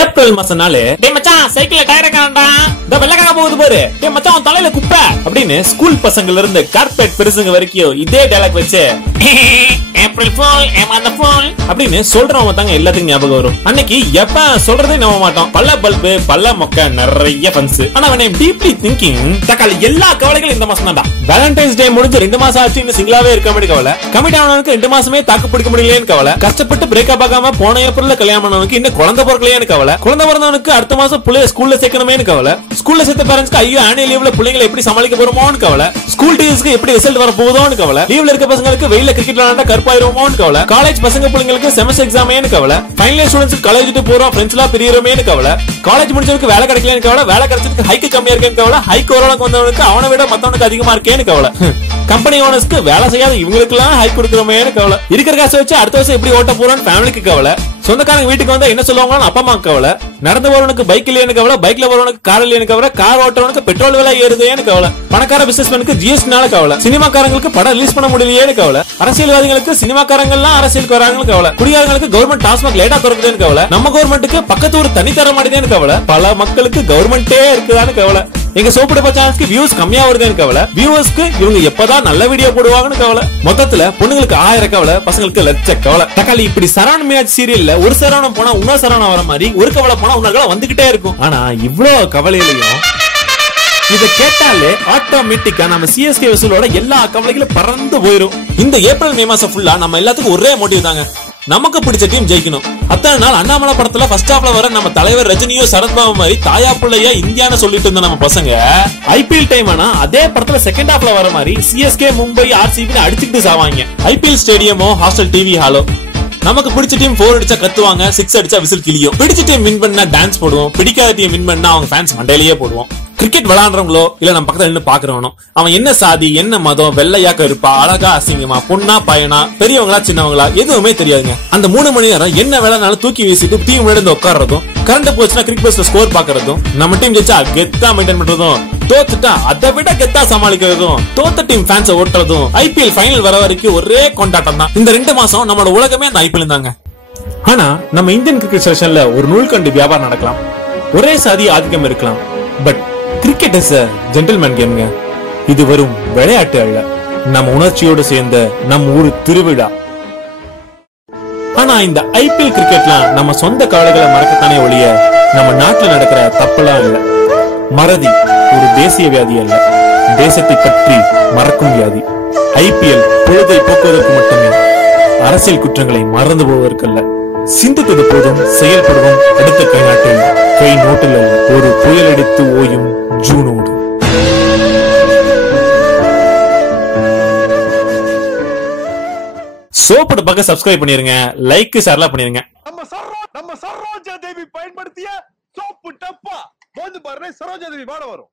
April மாசம்னாலே டேய் மச்சான் சைக்கிள்ல டயர் காணடா இந்த வெள்ளக்காக போகுது பாரு டேய் மச்சான் உன் தலையில குப்பை அப்படின்னு ஸ்கூல் பசங்கள்ல இருந்து கார்பெட் பெருசுங்க வரைக்கும் இதே டயலாக் வச்சு ஏப்ரல் ஃபூல் ஏமாந்த ஃபூல் அப்படின்னு சொல்றவங்க தாங்க எல்லாத்துக்கும் ஞாபகம் வரும். அன்னைக்கு எப்ப சொல்றதே நம்ப மாட்டோம். பல்ல பல்பு பல்ல மொக்க நிறைய ஃபன்ஸ். ஆனா when I'm deeply thinking தக்காளி எல்லா கவலைகளும் இந்த மாசம் தான்டா. வேலண்டைன்ஸ் டே முடிஞ்சு 2 மாசம் ஆச்சு இன்னும் சிங்கிளாவே இருக்க மாதிரி கவலை. கமிட் ஆனவனுக்கு 2 மாசமே தாக்கு பிடிக்க முடியலையேன்னு கவலை. கஷ்டப்பட்டு பிரேக்கப் ஆகாம போன ஏப்ரல்ல கல்யாணம் பண்ணவனுக்கு இன்னும் குழந்தை பிறக்கலையேன்னு கவலை. குழந்தை பிறந்தவனுக்கு அடுத்த மாசம் பிள்ளைய ஸ்கூல்ல சேர்க்கணுமேனு கவலை. ஸ்கூல்ல சேர்த்த பேரண்ட்ஸ்க்கு ஐயோ ஆனுவல் லீவ்ல பிள்ளைங்களை எப்படி சமாளிக்க போறோமோன்னு கவலை. ஸ்கூல் டீச்சர்ஸ்க்கு எப்படி ரிசல்ட் வர போகுதோன்னு கவலை. லீவ்ல இருக்க பசங்களுக்கு வெயில கிரிக்கெட் விளையாண்டா கருப்பாயிருமோன்னு கவலை. காலேஜ் பசங்க பிள்ளைங்களுக்கு செமஸ்டர் எக்ஸாமேனு கவலை. ஃபைனல் இயர் ஸ்டூடண்ட்ஸ் காலேஜ் விட்டு போறோம் ஃப்ரெண்ட்ஸ் எல்லாம் பிரியறோமேனு கவலை. காலேஜ் முடிச்சவனுக்கு வேலை கிடைக்கலன்னு கவலை. வேலை கிடைச்சதுக்கு ஹைக் கம்மியா இருக்கேன்னு கவலை. ஹைக் ஓரளவுக்கு வந்தவனுக்கு அவனை விட மத்தவனுக்கு அதிகமா இருக்கேன்னு கவலை. கம்பெனி ஓனர்ஸ்க்கு வேலை செய்யாத இவங்களுக்கு எல்லாம் ஹைக் கொடுக்கறோமேனு கவலை. இருக்கிற காசை வச்சு அடுத்த வருஷம் எப்படி ஓட்ட போறோம்னு ஃபேமிலிக்கு கவலை. சொந்தக்காரங்க வீட்டுக்கு வந்தா என்ன சொல்லுவாங்கன்னு அப்பா அம்மா கவலை. நடந்து போறவனுக்கு பைக் இல்லையேன்னு கவலை. பைக்ல போறவனுக்கு கார் இல்லையேன்னு கவலை. கார் ஓட்டுறவனுக்கு பெட்ரோல் விலை ஏறுதேன்னு கவலை. பணக்கார பிசினஸ்மேனுக்கு ஜிஎஸ்டினால கவலை. சினிமாக்காரங்களுக்கு படம் ரிலீஸ் பண்ண முடியலையேன்னு கவலை. அரசியல்வாதிகளுக்கு சினிமாக்காரங்க எல்லாம் அரசியலுக்கு வராங்கன்னு கவலை. குடியாரங்களுக்கு கவர்மெண்ட் டாஸ்மாக் லேட்டா திறக்குதுன்னு கவலை. நம்ம கவர்மெண்ட்டுக்கு பக்கத்து ஒரு தனி தர மாட்டேன்னு கவலை. பல மக்களுக்கு கவர்மெண்டே இருக்குதான்னு கவலை. எங்க சோப்பு டப்பா சேனல்ஸ்க்கு வியூஸ் கம்மியா வருதுன்னு கவலை. வியூவர்ஸ்க்கு இவங்க எப்பதான் நல்ல வீடியோ போடுவாங்கன்னு கவலை. மொத்தத்துல பொண்ணுங்களுக்கு 1000 கவலை, பசங்களுக்கு லட்ச கவலை. தக்காளி இப்படி சரவண மீனாட்சி சீரியல்ல ஒரு சரவணம் போனா இன்னொரு சரவணம் வர மாதிரி ஒரு கவலை போனா இன்னொரு கவலை வந்துகிட்டே இருக்கும். ஆனா இவ்வளவு கவலையிலையும் இத கேட்டாலே ஆட்டோமேட்டிக்கா நம்ம சிஎஸ்கே வசூலோட எல்லா கவலைகளும் பறந்து போயிரும். இந்த ஏப்ரல் மே மாசம் ஃபுல்லா நம்ம எல்லாத்துக்கும் ஒரே மோட்டிவ் தாங்க, நமக்கு பிடிச்ச டீம் ஜெயிக்கணும். அத்தனை நாள் அண்ணாமலை படத்துல ஃபர்ஸ்ட் ஹாஃப்ல வர நம்ம தலைவர் ரஜினியோ சரத்பாபு மாதிரி தாயா பிள்ளையா இந்தியான்னு சொல்லிட்டு இருந்த நம்ம பசங்க ஐபிஎல் டைம் ஆனா அதே படத்துல செகண்ட் ஹாஃப்ல வர மாதிரி சிஎஸ்கே மும்பை ஆர்சிபி அடிச்சுக்கிட்டு சாவாங்க. ஐபிஎல் ஸ்டேடியமோ ஹாஸ்டல் டிவி ஹாலோ. நமக்கு பிடிச்ச டீம் 4 அடிச்சா கத்துவாங்க, 6 அடிச்சா விசில் கிளியும். பிடிச்ச டீம் வின் பண்ணா டான்ஸ் போடுவோம், பிடிக்காத டீம் வின் பண்ணா அவங்க ஃபேன்ஸ் மண்டையிலேயே போடுவோம். கிரிக்கெட் விளையாடுறவங்களோ இல்ல நம்ம பக்கத்துல நின்று பாக்குறவனோ அவன் என்ன சாதி என்ன மதம் வெள்ளையா கருப்பா அழகா அசிங்கமா பொண்ணா பையனா பெரியவங்களா சின்னவங்களா எதுவுமே தெரியாதுங்க. அந்த 3 மணி நேரம் என்ன வேலைனாலும் தூக்கி வீசிட்டு டீம் முன்னாடி உட்கார்றதும் கரண்ட் போச்சுன்னா கிரிக்கெட் பஸ்ல ஸ்கோர் பாக்குறதும் நம்ம டீம் ஜெயிச்சா கெத்தா மெயின்டைன் பண்றதும் தோத்துட்டா அதை விட கெத்தா சமாளிக்கிறதும் தோத்த டீம் ஃபேன்ஸை ஓட்டுறதும் ஐபிஎல் ஃபைனல் வர வரைக்கும் ஒரே கொண்டாட்டம் தான். இந்த 2 மாசம் நம்மளோட உலகமே அந்த ஐபிஎல் தாங்க. ஆனா நம்ம இந்தியன் கிரிக்கெட் செஷன்ல ஒரு நூல்கண்டு வியாபாரம் நடக்கலாம், ஒரே சாதி ஆதிக்கம் இருக்கலாம். But cricket is a gentleman கேம்ங்க. இது வரும் விளையாட்டு அல்ல, நம்ம உணர்ச்சியோடு சேர்ந்த நம்ம ஊர் திருவிழா. ஆனா இந்த ஐபிஎல் கிரிக்கெட்லாம் நம்ம சொந்த கவலைகளை மறக்கத்தானே ஒழிய நம்ம நாட்டுல நடக்கிற தப்பெல்லாம் இல்ல. மறதி ஒரு தேசிய வியாதி அல்ல, தேசத்தை பற்றி மறக்கும் வியாதி. ஐபிஎல் பொழுதை போக்குவதற்கு மட்டுமே, அரசியல் குற்றங்களை மறந்து போவதற்கல்ல. சிந்தித்தது போதும் செயல்படுவோம் அடுத்த கை நாட்டில் கை நோட்டில் அல்ல, ஒரு புயல் அடித்து ஓயும் ஜூனோடு. சோப்பு பக்கம் சப்ஸ்கிரைப் பண்ணிருங்க, லைக் ஷேர்லாம் பண்ணிருங்க. நம்ம சரோஜா தேவி பயன்படுத்திய சோப்பு டப்பா வந்து பாருங்க, சரோஜா தேவி பாட வரும்.